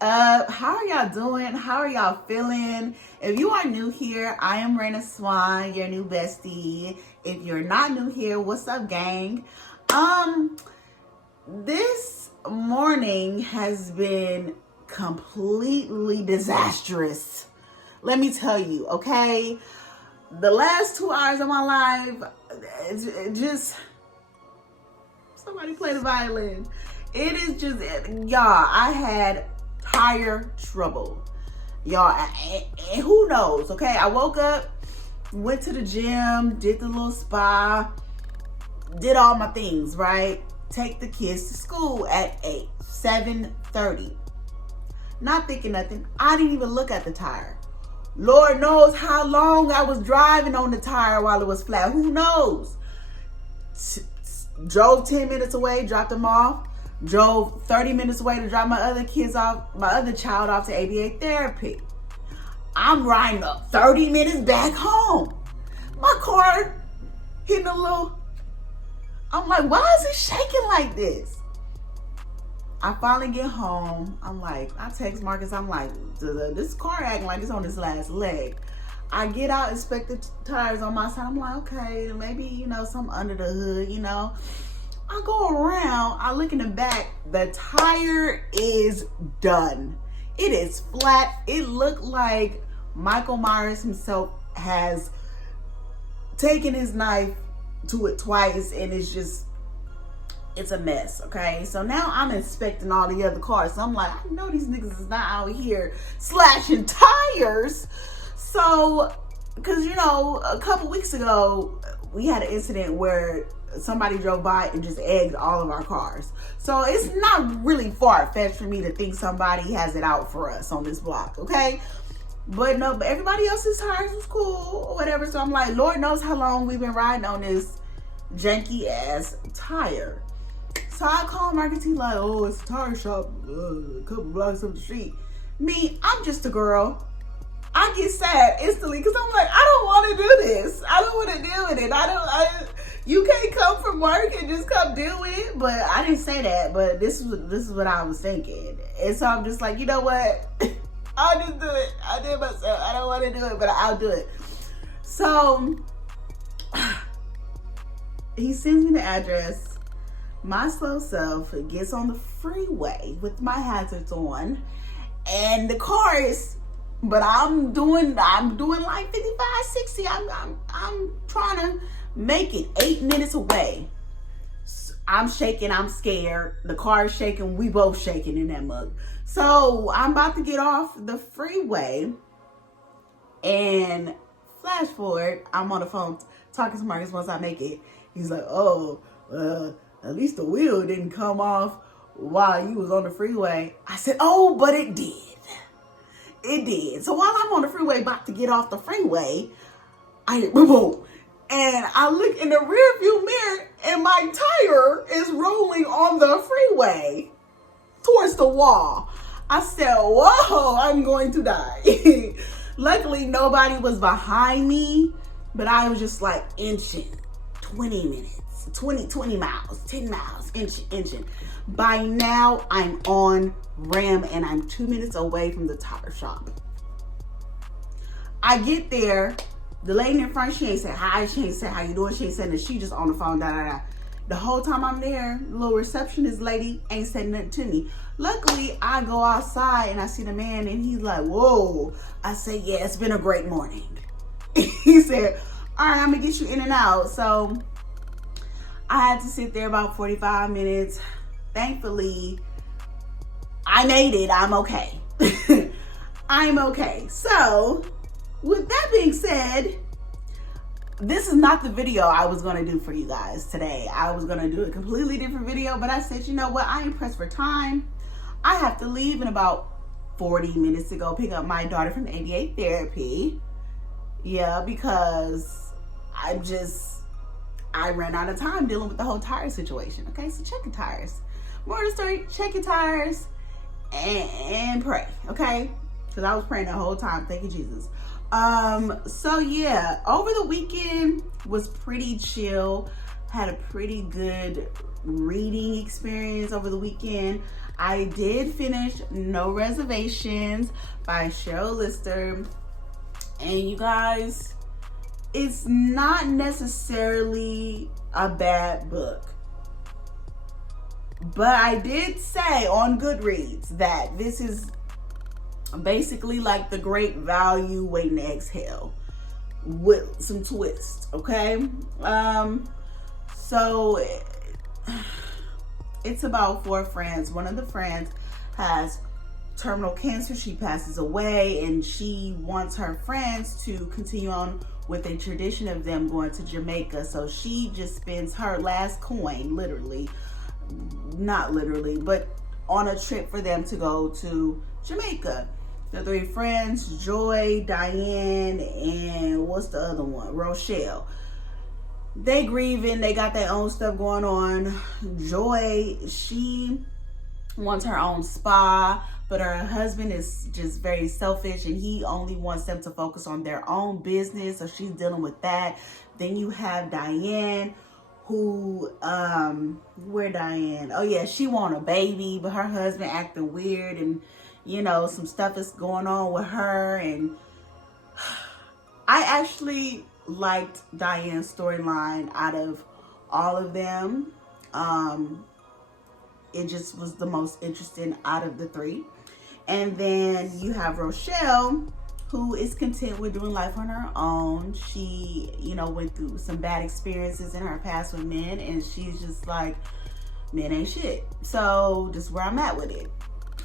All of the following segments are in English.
up? How are y'all doing? How are y'all feeling? If you are new here, I am Raina Swan, your new bestie. If you're not new here, what's up, gang? This morning has been completely disastrous. Let me tell you, okay? The last 2 hours of my life, it just somebody play the violin. It is just, y'all, I had tire trouble. Y'all, and who knows, okay? I woke up, went to the gym, did the little spa, did all my things, right? Take the kids to school at 7:30. Not thinking nothing. I didn't even look at the tire. Lord knows how long I was driving on the tire while it was flat. Who knows? Drove 10 minutes away, dropped them off. Drove 30 minutes away to drop my other child off to ABA therapy. I'm riding up 30 minutes back home. My car hitting a little, I'm like, why is it shaking like this? I finally get home. I text Marcus, I'm like, this car acting like it's on its last leg. I get out, inspect the tires on my side. I'm like, okay, maybe, something under the hood, I go around, I look in the back, the tire is done. It is flat. It looked like Michael Myers himself has taken his knife to it twice, and it's a mess, okay? So now I'm inspecting all the other cars. So I'm like, I know these niggas is not out here slashing tires. So, because, a couple weeks ago, we had an incident where somebody drove by and just egged all of our cars. So it's not really far-fetched for me to think somebody has it out for us on this block, okay? But no, but everybody else's tires was cool or whatever. So I'm like, Lord knows how long we've been riding on this janky ass tire. So I call Marcus, he's like, oh, it's a tire shop a couple blocks up the street. Me, I'm just a girl. I get sad instantly because I'm like, I don't want to do this. I don't want to deal with it. You can't come from work and just come deal with it. But I didn't say that, but this is what I was thinking. And so I'm just like, you know what? I'll just do it. I did myself. I don't want to do it, but I'll do it. So he sends me the address. My slow self gets on the freeway with my hazards on, and the car is, but I'm doing like 55, 60. I'm trying to make it 8 minutes away. I'm shaking, I'm scared. The car is shaking, we both shaking in that mug. So I'm about to get off the freeway, and flash forward, I'm on the phone talking to Marcus once I make it. He's like, oh, at least the wheel didn't come off while you was on the freeway. I said, oh, but it did. It did. So while I'm on the freeway about to get off the freeway, I boom. And I look in the rear view mirror and my tire is rolling on the freeway towards the wall. I said, whoa, I'm going to die. Luckily, nobody was behind me, but I was just like inching 20 minutes, 20 miles, 10 miles, inching. By now, I'm on Ram and I'm 2 minutes away from the tire shop. I get there. The lady in front, she ain't said hi, she ain't said how you doing, she ain't said that, she just on the phone, The whole time I'm there, the little receptionist lady ain't said nothing to me. Luckily, I go outside and I see the man and he's like, whoa. I say, yeah, it's been a great morning. He said, all right, I'm gonna get you in and out. So I had to sit there about 45 minutes. Thankfully, I made it, I'm okay. I'm okay. So, with that being said, this is not the video I was going to do for you guys today. I was going to do a completely different video, but I said, you know what? I ain't pressed for time. I have to leave in about 40 minutes to go pick up my daughter from ABA therapy. Yeah, because I ran out of time dealing with the whole tire situation. Okay, so check your tires. More of the story, check your tires and pray, okay? Because I was praying the whole time. Thank you, Jesus. So yeah, over the weekend was pretty chill. Had a pretty good reading experience over the weekend. I did finish No Reservations by Cheryl Lister. And you guys, it's not necessarily a bad book. But I did say on Goodreads that this is basically like The Great Value Waiting to Exhale with some twists, okay? So it's about 4 friends. One of the friends has terminal cancer. She passes away, and she wants her friends to continue on with a tradition of them going to Jamaica. So she just spends her last coin, literally, not literally, but on a trip for them to go to Jamaica. The 3 friends, Joy, Diane, and what's the other one? Rochelle. They grieving, they got their own stuff going on. Joy, she wants her own spa, but her husband is just very selfish, and he only wants them to focus on their own business, so she's dealing with that. Then you have Diane, who, where Diane? Oh yeah, she want a baby, but her husband acting weird, and you know, some stuff is going on with her. And I actually liked Diane's storyline out of all of them. It just was the most interesting out of the 3. And then you have Rochelle, who is content with doing life on her own. She, you know, went through some bad experiences in her past with men, and she's just like, men ain't shit. So just where I'm at with it.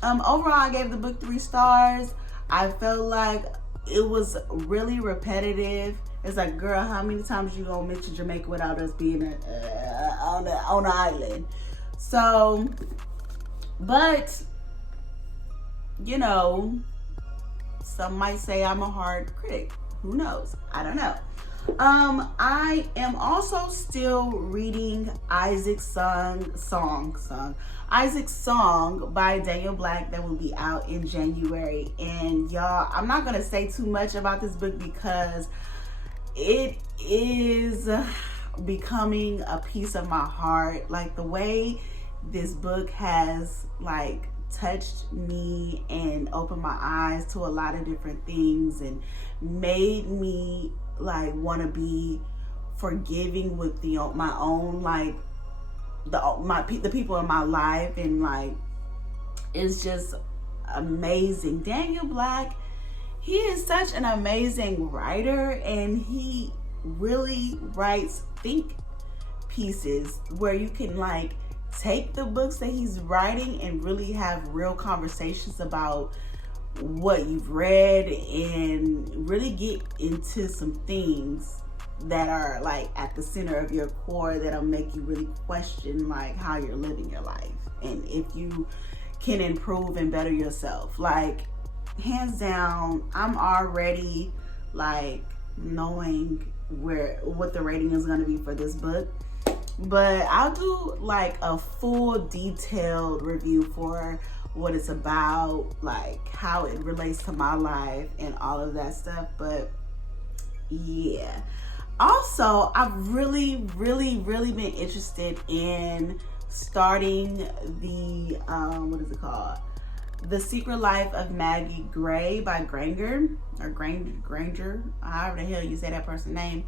Overall, I gave the book 3 stars. I felt like it was really repetitive. It's like, girl, how many times you gonna mention Jamaica without us being on the island? So, but you know, some might say I'm a hard critic. Who knows? I don't know. I am also still reading Isaac's Song by Daniel Black, that will be out in January. And y'all, I'm not gonna say too much about this book because it is becoming a piece of my heart. Like, the way this book has like touched me and opened my eyes to a lot of different things, and made me like want to be forgiving with my own, like the people in my life. And like, it's just amazing. Daniel Black, he is such an amazing writer, and he really writes think pieces where you can like take the books that he's writing and really have real conversations about what you've read, and really get into some things that are like at the center of your core, that'll make you really question like how you're living your life, and if you can improve and better yourself. Like, hands down, I'm already like knowing what the rating is going to be for this book, but I'll do like a full detailed review for what it's about, like how it relates to my life and all of that stuff. But yeah, also I've really been interested in starting the what is it called, The Secret Life of Maggie Gray by Granger, however the hell you say that person's name.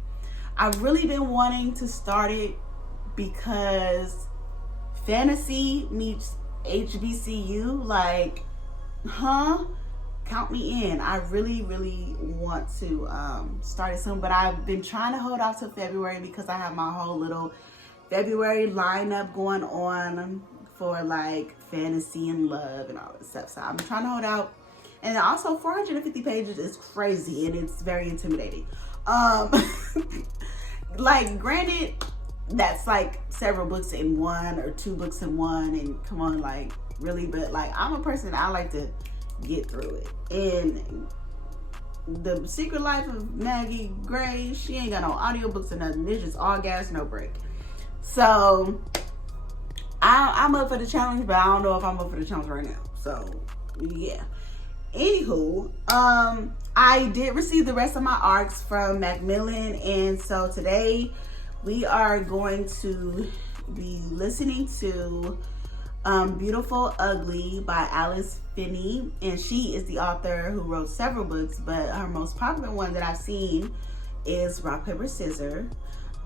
I've really been wanting to start it because fantasy meets HBCU, like, count me in. I really want to start it soon, but I've been trying to hold off till February because I have my whole little February lineup going on for like fantasy and love and all that stuff. So I'm trying to hold out. And also 450 pages is crazy, and it's very intimidating. Like, granted, that's like several books in one, or 2 books in one, and come on, like, really, but like, I'm a person, I like to get through it. And The Secret Life of Maggie Gray, she ain't got no audiobooks or nothing. It's just all gas, no break. So I'm up for the challenge, but I don't know if I'm up for the challenge right now. So yeah. Anywho, I did receive the rest of my arcs from Macmillan, and so today we are going to be listening to Beautiful Ugly by Alice Feeney, and she is the author who wrote several books, but her most popular one that I've seen is Rock Paper Scissors.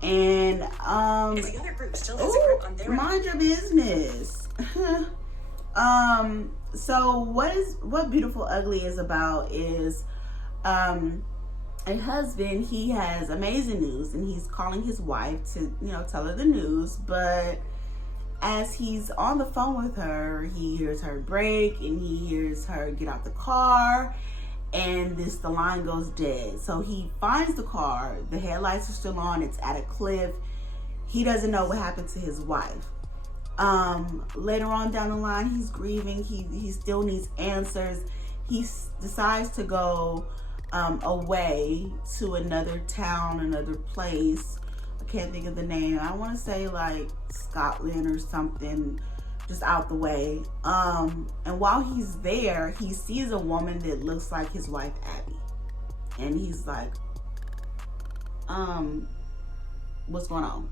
And if the other group still has a group on their mind your business. So what Beautiful Ugly is about is a husband. He has amazing news, and he's calling his wife to tell her the news, but as he's on the phone with her, he hears her brake and he hears her get out the car, and the line goes dead. So he finds the car, the headlights are still on, it's at a cliff. He doesn't know what happened to his wife. Later on down the line, he's grieving. He still needs answers. He decides to go away to another town, another place. I can't think of the name. I want to say like Scotland or something, just out the way. And while he's there, he sees a woman that looks like his wife Abby, and he's like, what's going on?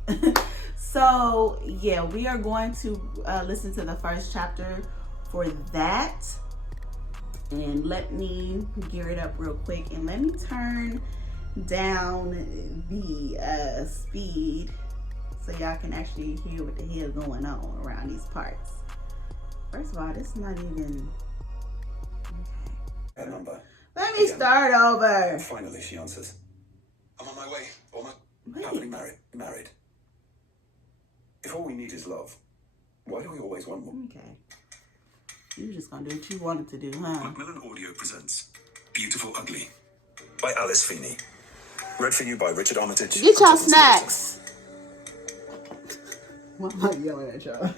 So yeah, we are going to listen to the first chapter for that. And let me gear it up real quick, and let me turn down the speed so y'all can actually hear what the hell going on around these parts. First of all, this is not even okay. That number. Let me start over. Finally, she answers. I'm on my way. Almost happily married. If all we need is love, why do we always want more? Okay. You're just gonna do what you wanted to do, huh? Macmillan Audio presents Beautiful Ugly by Alice Feeney. Read for you by Richard Armitage. Get y'all snacks. Why am I yelling at y'all?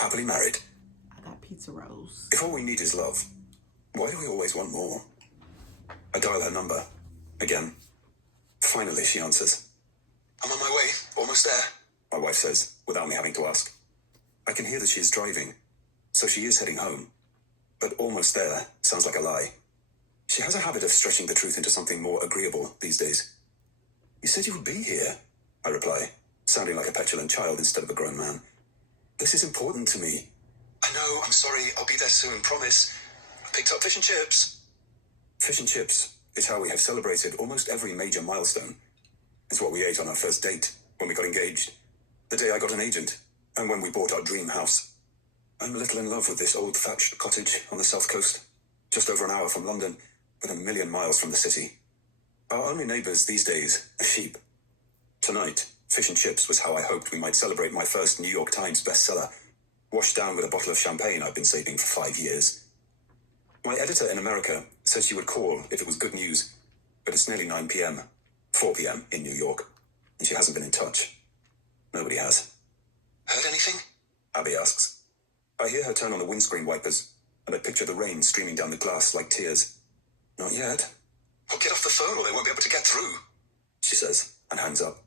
Happily married. I got pizza rolls. If all we need is love, why do we always want more? I dial her number. Again. Finally, she answers. I'm on my way. Almost there. My wife says, without me having to ask. I can hear that she is driving, so she is heading home. But almost there sounds like a lie. She has a habit of stretching the truth into something more agreeable these days. You said you would be here, I reply, sounding like a petulant child instead of a grown man. This is important to me. I know, I'm sorry, I'll be there soon, promise. I picked up fish and chips. Fish and chips is how we have celebrated almost every major milestone. It's what we ate on our first date, when we got engaged, the day I got an agent, and when we bought our dream house. I'm a little in love with this old thatched cottage on the south coast, just over an hour from London, but a million miles from the city. Our only neighbours these days are sheep. Tonight, fish and chips was how I hoped we might celebrate my first New York Times bestseller, washed down with a bottle of champagne I've been saving for 5 years. My editor in America said she would call if it was good news, but it's nearly 9 p.m., 4 p.m. in New York, and she hasn't been in touch. Nobody has. Heard anything? Abby asks. I hear her turn on the windscreen wipers, and I picture the rain streaming down the glass like tears. Not yet. Well, get off the phone or they won't be able to get through, she says, and hangs up.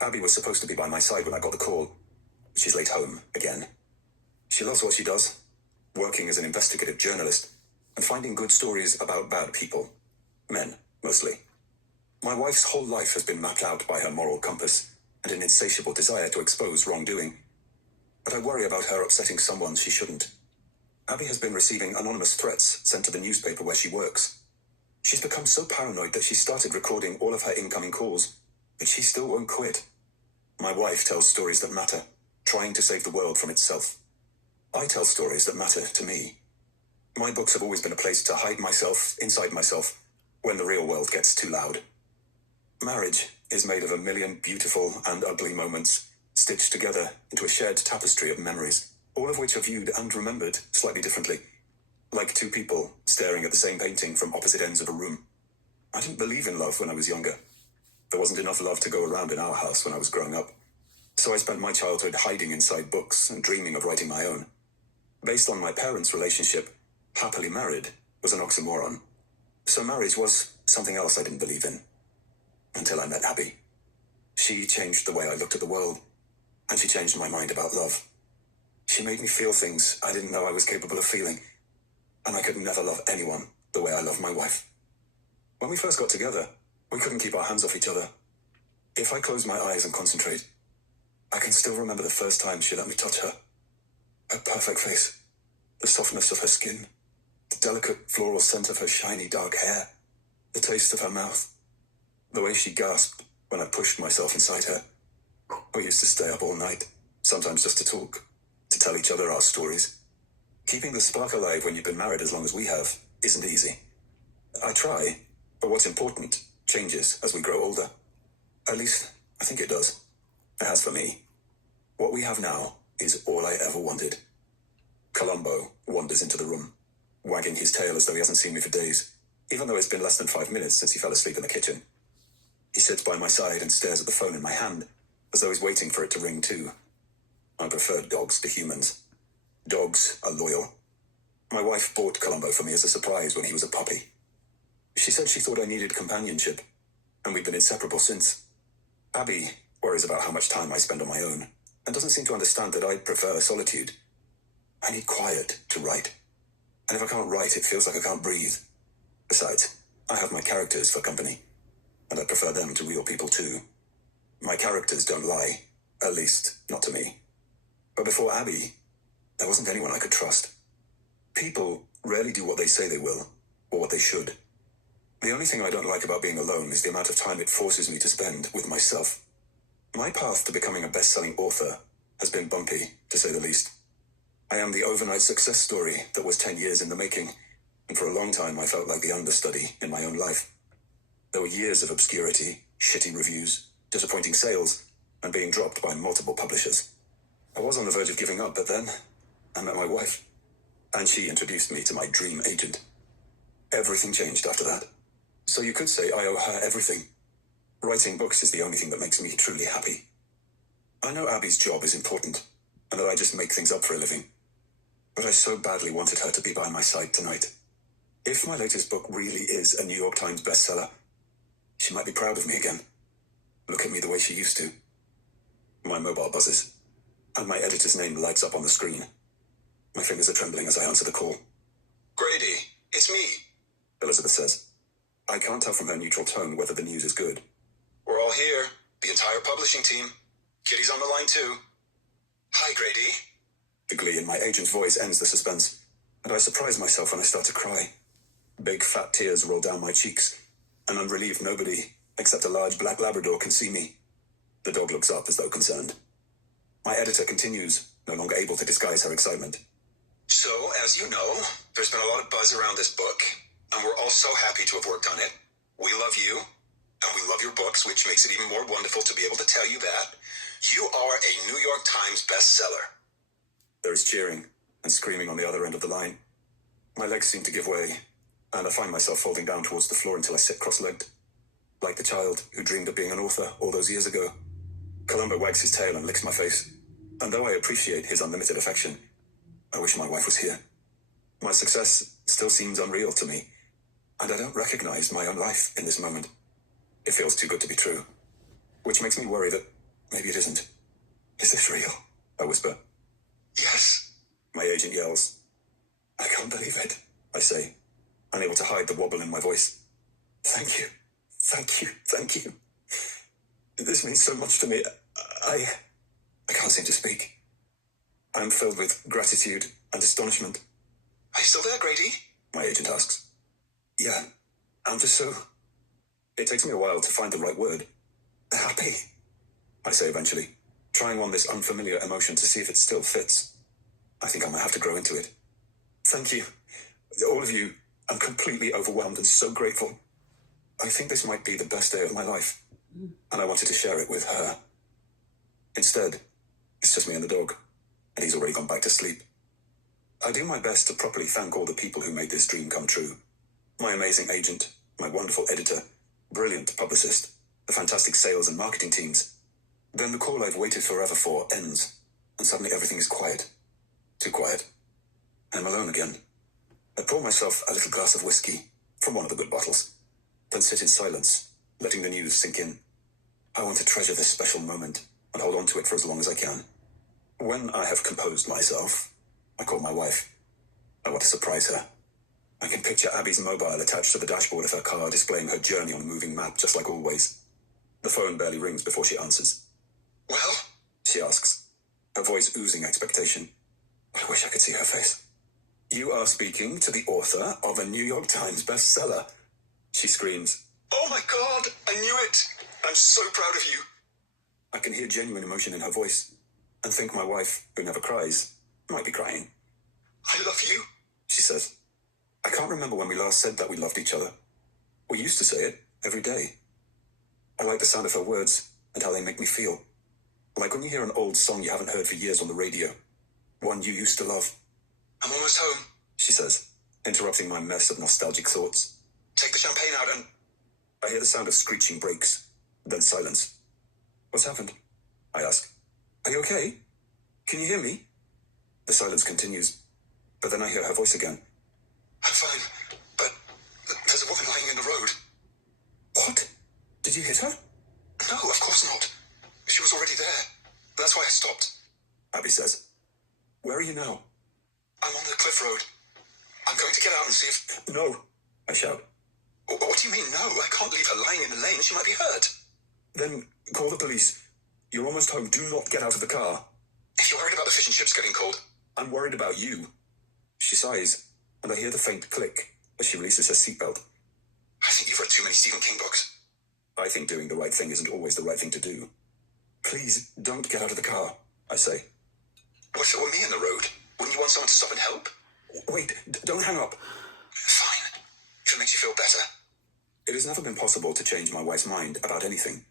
Abby was supposed to be by my side when I got the call. She's late home, again. She loves what she does, working as an investigative journalist, and finding good stories about bad people. Men, mostly. My wife's whole life has been mapped out by her moral compass, and an insatiable desire to expose wrongdoing. But I worry about her upsetting someone she shouldn't. Abby has been receiving anonymous threats sent to the newspaper where she works. She's become so paranoid that she started recording all of her incoming calls, but she still won't quit. My wife tells stories that matter, trying to save the world from itself. I tell stories that matter to me. My books have always been a place to hide myself inside myself when the real world gets too loud. Marriage is made of a million beautiful and ugly moments, stitched together into a shared tapestry of memories, all of which are viewed and remembered slightly differently, like two people staring at the same painting from opposite ends of a room. I didn't believe in love when I was younger. There wasn't enough love to go around in our house when I was growing up, so I spent my childhood hiding inside books and dreaming of writing my own. Based on my parents' relationship, happily married was an oxymoron. So marriage was something else I didn't believe in. Until I met Abby. She changed the way I looked at the world, and she changed my mind about love. She made me feel things I didn't know I was capable of feeling, and I could never love anyone the way I love my wife. When we first got together, we couldn't keep our hands off each other. If I closed my eyes and concentrate, I can still remember the first time she let me touch her. Her perfect face, the softness of her skin, the delicate floral scent of her shiny dark hair, the taste of her mouth, the way she gasped when I pushed myself inside her. We used to stay up all night, sometimes just to talk, to tell each other our stories. Keeping the spark alive when you've been married as long as we have isn't easy. I try, but what's important changes as we grow older. At least, I think it does. It has for me. What we have now is all I ever wanted. Columbo wanders into the room, wagging his tail as though he hasn't seen me for days, even though it's been less than 5 minutes since he fell asleep in the kitchen. He sits by my side and stares at the phone in my hand, as though he's waiting for it to ring too. I prefer dogs to humans. Dogs are loyal. My wife bought Columbo for me as a surprise when he was a puppy. She said she thought I needed companionship, and we've been inseparable since. Abby worries about how much time I spend on my own, and doesn't seem to understand that I prefer solitude. I need quiet to write, and if I can't write, it feels like I can't breathe. Besides, I have my characters for company, and I prefer them to real people too. My characters don't lie, at least not to me. But before Abby, there wasn't anyone I could trust. People rarely do what they say they will, or what they should. The only thing I don't like about being alone is the amount of time it forces me to spend with myself. My path to becoming a best-selling author has been bumpy, to say the least. I am the overnight success story that was 10 years in the making, and for a long time I felt like the understudy in my own life. There were years of obscurity, shitty reviews, disappointing sales, and being dropped by multiple publishers. I was on the verge of giving up, but then I met my wife, and she introduced me to my dream agent. Everything changed after that. So you could say I owe her everything. Writing books is the only thing that makes me truly happy. I know Abby's job is important, and that I just make things up for a living. But I so badly wanted her to be by my side tonight. If my latest book really is a New York Times bestseller, she might be proud of me again. Look at me the way she used to. My mobile buzzes, and my editor's name lights up on the screen. My fingers are trembling as I answer the call. Grady, it's me, Elizabeth says. I can't tell from her neutral tone whether the news is good. We're all here, the entire publishing team. Kitty's on the line too. Hi, Grady. The glee in my agent's voice ends the suspense, and I surprise myself when I start to cry. Big fat tears roll down my cheeks, and I'm relieved nobody, except a large black Labrador, can see me. The dog looks up as though concerned. My editor continues, no longer able to disguise her excitement. So, as you know, there's been a lot of buzz around this book, and we're all so happy to have worked on it. We love you, and we love your books, which makes it even more wonderful to be able to tell you that you are a New York Times bestseller. There is cheering and screaming on the other end of the line. My legs seem to give way, and I find myself folding down towards the floor until I sit cross-legged, like the child who dreamed of being an author all those years ago. Columbo wags his tail and licks my face, and though I appreciate his unlimited affection, I wish my wife was here. My success still seems unreal to me, and I don't recognize my own life in this moment. It feels too good to be true, which makes me worry that maybe it isn't. Is this real? I whisper. Yes, my agent yells. I can't believe it, I say, unable to hide the wobble in my voice. Thank you, thank you, thank you. This means so much to me. I can't seem to speak. I'm filled with gratitude and astonishment. Are you still there, Grady? My agent asks. Yeah, I'm just so... It takes me a while to find the right word. Happy, I say eventually, trying on this unfamiliar emotion to see if it still fits. I think I might have to grow into it. Thank you, all of you. I'm completely overwhelmed and so grateful. I think this might be the best day of my life, and I wanted to share it with her. Instead, it's just me and the dog, and he's already gone back to sleep. I do my best to properly thank all the people who made this dream come true. My amazing agent, my wonderful editor, brilliant publicist, the fantastic sales and marketing teams. Then the call I've waited forever for ends, and suddenly everything is quiet. Too quiet. I'm alone again. I pour myself a little glass of whiskey from one of the good bottles, then sit in silence, letting the news sink in. I want to treasure this special moment and hold on to it for as long as I can. When I have composed myself, I call my wife. I want to surprise her. I can picture Abby's mobile attached to the dashboard of her car, displaying her journey on a moving map, just like always. The phone barely rings before she answers. Well, she asks, her voice oozing expectation. I wish I could see her face. You are speaking to the author of a New York Times bestseller, she screams. Oh my God, I knew it. I'm so proud of you. I can hear genuine emotion in her voice and think my wife, who never cries, might be crying. I love you, she says. I can't remember when we last said that we loved each other. We used to say it every day. I like the sound of her words and how they make me feel. Like when you hear an old song you haven't heard for years on the radio. One you used to love. I'm almost home, she says, interrupting my mess of nostalgic thoughts. Take the champagne out and... I hear the sound of screeching brakes, then silence. What's happened? I ask. Are you okay? Can you hear me? The silence continues, but then I hear her voice again. I'm fine, but there's a woman lying in the road. What? Did you hit her? No, of course not. She was already there. That's why I stopped. Abby says. Where are you now? I'm on the cliff road. I'm going to get out and see if... No, I shout. What do you mean, no? I can't leave her lying in the lane. She might be hurt. Then call the police. You're almost home. Do not get out of the car. If you're worried about the fish and chips getting cold, I'm worried about you. She sighs, and I hear the faint click as she releases her seatbelt. I think you've read too many Stephen King books. I think doing the right thing isn't always the right thing to do. Please, don't get out of the car, I say. What if it were me in the road? Wouldn't you want someone to stop and help? Wait, don't hang up. Fine. If it makes you feel better. It has never been possible to change my wife's mind about anything.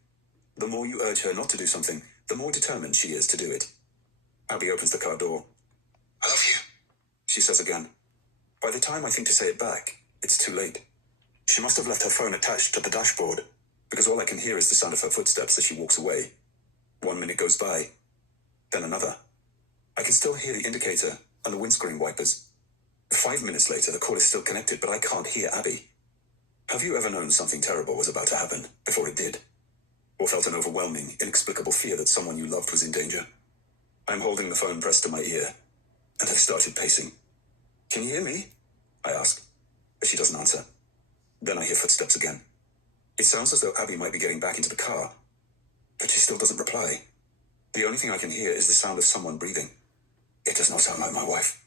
The more you urge her not to do something, the more determined she is to do it. Abby opens the car door. I love you, she says again. By the time I think to say it back, it's too late. She must have left her phone attached to the dashboard, because all I can hear is the sound of her footsteps as she walks away. 1 minute goes by, then another. I can still hear the indicator and the windscreen wipers. 5 minutes later, the call is still connected, but I can't hear Abby. Have you ever known something terrible was about to happen before it did? Or felt an overwhelming, inexplicable fear that someone you loved was in danger? I'm holding the phone pressed to my ear, and I've started pacing. Can you hear me? I ask, but she doesn't answer. Then I hear footsteps again. It sounds as though Abby might be getting back into the car, but she still doesn't reply. The only thing I can hear is the sound of someone breathing. It does not sound like my wife.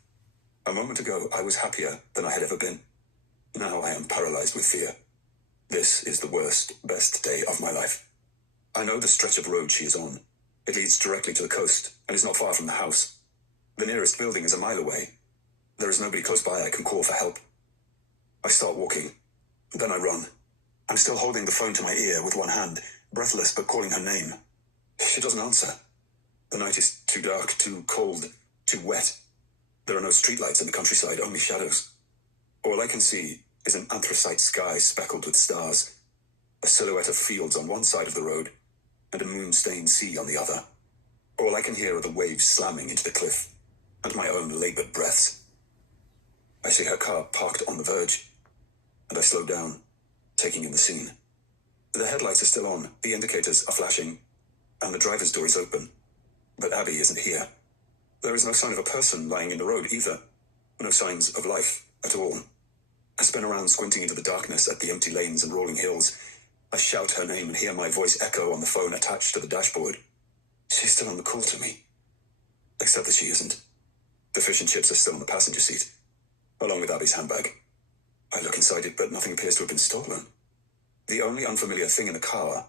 A moment ago, I was happier than I had ever been. Now I am paralyzed with fear. This is the worst, best day of my life. I know the stretch of road she is on. It leads directly to the coast and is not far from the house. The nearest building is a mile away. There is nobody close by I can call for help. I start walking. Then I run. I'm still holding the phone to my ear with one hand, breathless but calling her name. She doesn't answer. The night is too dark, too cold, too wet. There are no streetlights in the countryside, only shadows. All I can see is an anthracite sky speckled with stars, a silhouette of fields on one side of the road, and a moon-stained sea on the other. All I can hear are the waves slamming into the cliff, and my own labored breaths. I see her car parked on the verge, and I slow down, taking in the scene. The headlights are still on, the indicators are flashing, and the driver's door is open. But Abby isn't here. There is no sign of a person lying in the road either. No signs of life at all. I spin around, squinting into the darkness at the empty lanes and rolling hills. I shout her name and hear my voice echo on the phone attached to the dashboard. She's still on the call to me. Except that she isn't. The fish and chips are still on the passenger seat, along with Abby's handbag. I look inside it, but nothing appears to have been stolen. The only unfamiliar thing in the car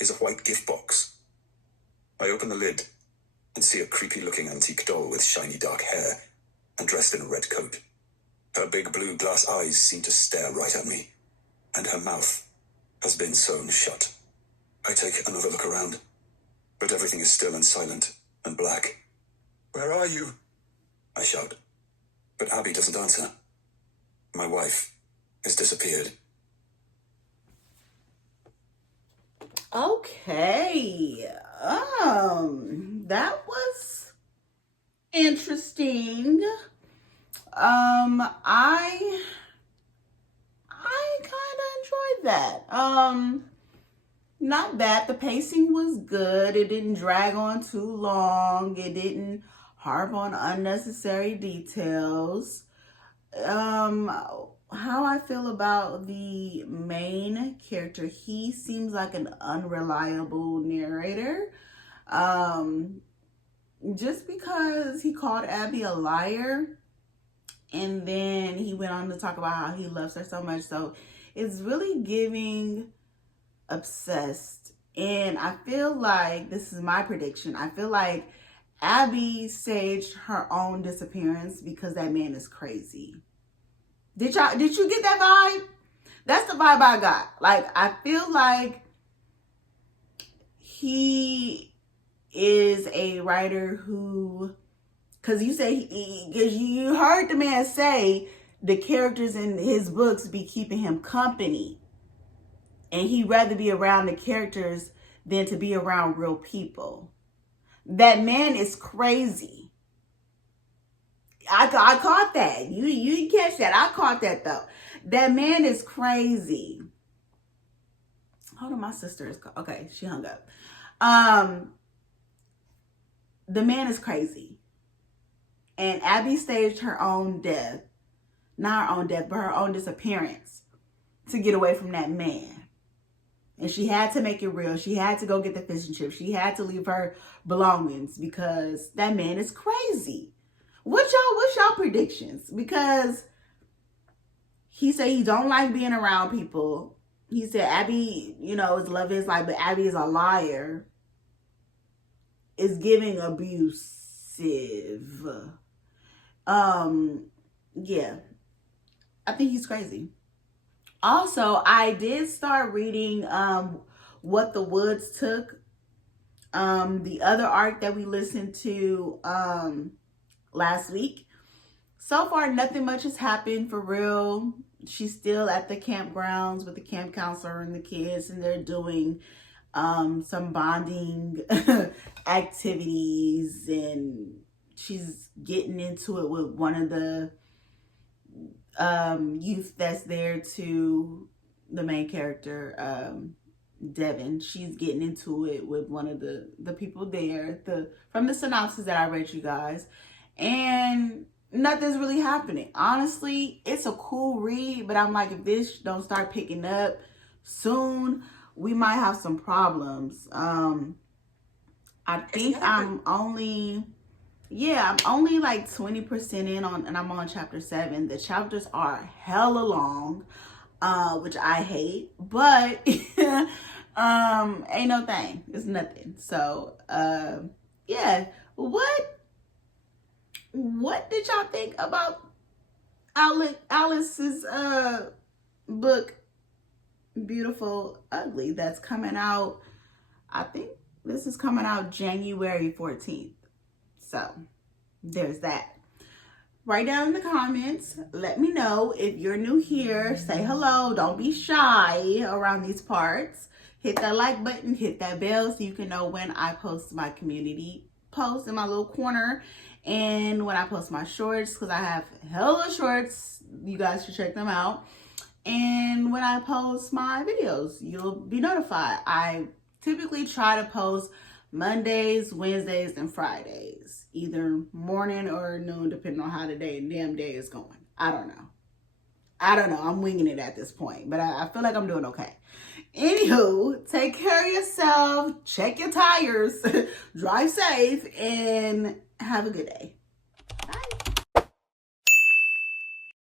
is a white gift box. I open the lid and see a creepy-looking antique doll with shiny dark hair and dressed in a red coat. Her big blue glass eyes seem to stare right at me, and her mouth has been sewn shut. I take another look around, but everything is still and silent and black. Where are you? I shout, but Abby doesn't answer. My wife has disappeared. Okay. That was interesting. I kind of enjoyed that. Not bad. The pacing was good. It didn't drag on too long. It didn't harp on unnecessary details. How I feel about the main character, he seems like an unreliable narrator. just because he called Abby a liar, and then he went on to talk about how he loves her so much. So it's really giving obsessed. And I feel like, this is my prediction, I feel like Abby staged her own disappearance because that man is crazy. Did you get that vibe? That's the vibe I got. Like, I feel like he is a writer who, because you say, because you heard the man say the characters in his books be keeping him company. And he'd rather be around the characters than to be around real people. That man is crazy. I caught that. You didn't catch that. I caught that though. That man is crazy. Hold on, my sister is okay. She hung up. The man is crazy, and Abby staged her own death, not her own death, but her own disappearance to get away from that man. And she had to make it real. She had to go get the fish and chips. She had to leave her belongings because that man is crazy. What's y'all predictions? Because he said he don't like being around people. He said Abby, is love his life, but Abby is a liar. Is giving abusive. Yeah. I think he's crazy. Also, I did start reading What the Woods Took. The other arc that we listened to last week. So far, nothing much has happened for real. She's still at the campgrounds with the camp counselor and the kids, and they're doing some bonding activities, and she's getting into it with one of the youth that's there to the main character, Devin. She's getting into it with one of the people there, from the synopsis that I read you guys, and nothing's really happening. Honestly, it's a cool read, but I'm like, if this don't start picking up soon, we might have some problems. I think I'm only like 20% in on, and I'm on chapter 7. The chapters are hella long, which I hate, but ain't no thing. It's nothing. So, yeah. What did y'all think about Alice's book, Beautiful Ugly, that's coming out? I think this is coming out January 14th. So there's that. Write down in the comments. Let me know if you're new here. Say hello. Don't be shy around these parts. Hit that like button. Hit that bell so you can know when I post my community post in my little corner. And when I post my shorts, because I have hella shorts. You guys should check them out. And when I post my videos, you'll be notified. I typically try to post Mondays, Wednesdays, and Fridays. Either morning or noon, depending on how the damn day is going. I don't know. I'm winging it at this point. But I feel like I'm doing okay. Anywho, take care of yourself. Check your tires. Drive safe. And have a good day.